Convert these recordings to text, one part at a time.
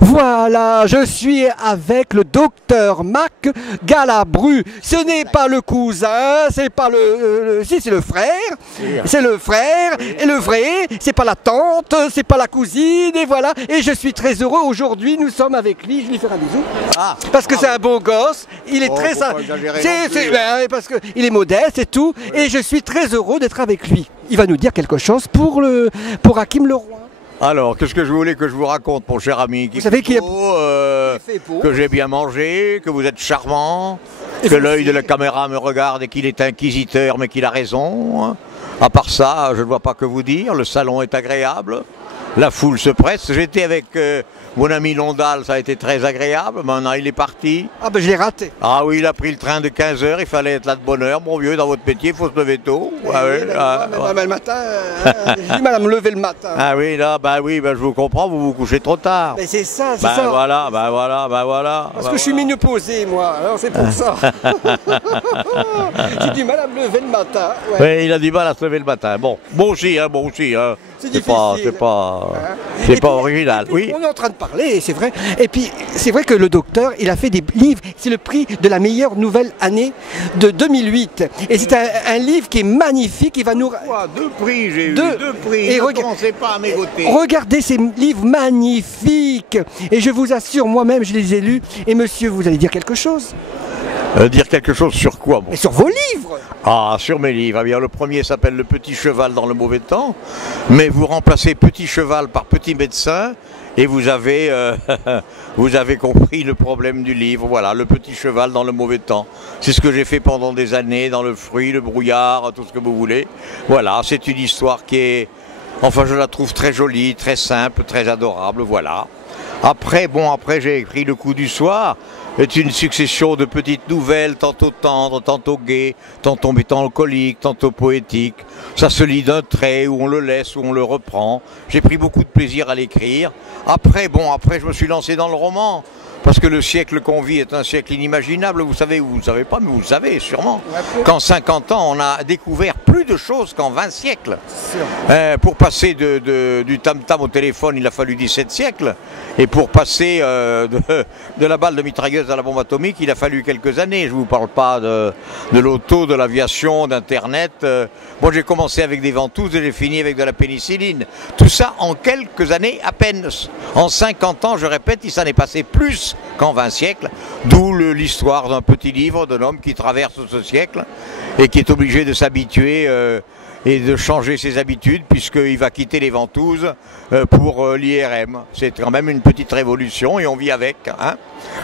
Voilà, je suis avec le docteur Marc Galabru. Ce n'est pas le cousin, c'est pas si, c'est le frère. C'est le frère, et le vrai, c'est pas la tante, c'est pas la cousine, et voilà. Et je suis très heureux aujourd'hui, nous sommes avec lui, je vais lui faire un bisou. Parce que c'est un beau gosse, il est très sympa. Parce qu'il est modeste et tout, et je suis très heureux d'être avec lui. Il va nous dire quelque chose pour Hakim Leroy. Alors, qu'est-ce que je voulais que je vous raconte, mon cher ami? Vous savez qu'il que j'ai bien mangé, que vous êtes charmant, que l'œil de la caméra me regarde et qu'il est inquisiteur, mais qu'il a raison. À part ça, je ne vois pas que vous dire. Le salon est agréable, la foule se presse. J'étais avec mon ami Londal, ça a été très agréable. Maintenant, il est parti. Ah ben, je l'ai raté. Ah oui, il a pris le train de 15 h, il fallait être là de bonne heure. Mon vieux, dans votre métier, il faut se lever tôt. Le matin, je dis madame, lever le matin. Ah oui, là, je vous comprends, vous vous couchez trop tard. Mais c'est ça, c'est ça. Voilà. Parce que je suis mieux posé, moi, alors c'est pour ça. J'ai dit madame, lever le matin. Ouais. Oui, il a du mal à se lever le matin. Bon aussi. C'est difficile. C'est pas original. Oui. On est en train de parler, c'est vrai. Et puis, c'est vrai que le docteur, il a fait des livres. C'est le prix de la meilleure nouvelle année de 2008. Et c'est un livre qui est magnifique. Il va nous... Deux prix, j'ai eu. Deux prix. Et ne commencez pas à m'égoter. Regardez ces livres magnifiques. Et je vous assure, moi-même, je les ai lus. Et monsieur, vous allez dire quelque chose? Dire quelque chose sur quoi, bon? Et sur vos livres? Ah, sur mes livres. Eh bien, le premier s'appelle Le Petit Cheval dans le mauvais temps. Mais vous remplacez Petit Cheval par Petit Médecin. Et vous avez compris le problème du livre. Voilà, Le Petit Cheval dans le mauvais temps. C'est ce que j'ai fait pendant des années, dans le fruit, le brouillard, tout ce que vous voulez. Voilà, c'est une histoire qui est... Enfin, je la trouve très jolie, très simple, très adorable, voilà. Après, j'ai écrit Le Coup du Soir. C'est une succession de petites nouvelles, tantôt tendres, tantôt gaies, tantôt mélancoliques, tantôt poétiques. Ça se lit d'un trait, où on le laisse, où on le reprend. J'ai pris beaucoup de plaisir à l'écrire. Après, je me suis lancé dans le roman. Parce que le siècle qu'on vit est un siècle inimaginable, vous savez, ou vous ne savez pas, mais vous le savez sûrement. Qu'en 50 ans, on a découvert plus de choses qu'en 20 siècles. Pour passer du tam-tam au téléphone, il a fallu 17 siècles. Et pour passer de la balle de mitrailleuse à la bombe atomique, il a fallu quelques années. Je ne vous parle pas de l'auto, de l'aviation, d'Internet. Moi, j'ai commencé avec des ventouses et j'ai fini avec de la pénicilline. Tout ça en quelques années à peine. En 50 ans, je répète, il s'en est passé plus qu'en 20 siècles, d'où l'histoire d'un petit livre d'un homme qui traverse ce siècle et qui est obligé de s'habituer et de changer ses habitudes puisqu'il va quitter les ventouses pour l'IRM. C'est quand même une petite révolution et on vit avec. Hein.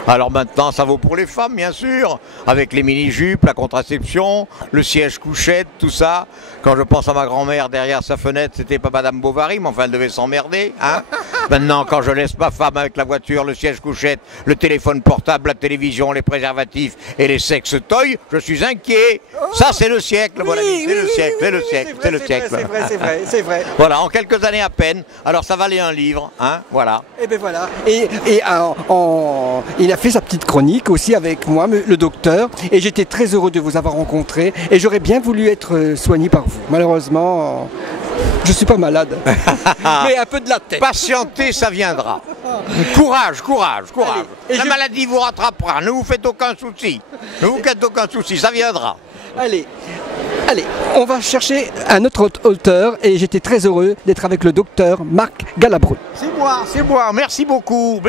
Alors maintenant, ça vaut pour les femmes, bien sûr, avec les mini-jupes, la contraception, le siège couchette, tout ça. Quand je pense à ma grand-mère derrière sa fenêtre, c'était pas Madame Bovary, mais enfin elle devait s'emmerder. Hein. Maintenant, quand je laisse ma femme avec la voiture, le siège couchette, le téléphone portable, la télévision, les préservatifs et les sex-toys, je suis inquiet. Ça, c'est le siècle, mon ami, c'est le siècle, c'est le siècle, c'est le siècle. C'est vrai. Voilà, en quelques années à peine. Alors ça valait un livre, hein, voilà. Et bien voilà. Il a fait sa petite chronique aussi avec moi, le docteur, et j'étais très heureux de vous avoir rencontré, et j'aurais bien voulu être soigné par vous. Malheureusement, je suis pas malade, mais un peu de la tête. Patientez, ça viendra. Courage. Allez, la maladie vous rattrapera, ne vous faites aucun souci. Ça viendra. Allez, on va chercher un autre auteur, et j'étais très heureux d'être avec le docteur Marc Galabru. C'est moi, merci beaucoup.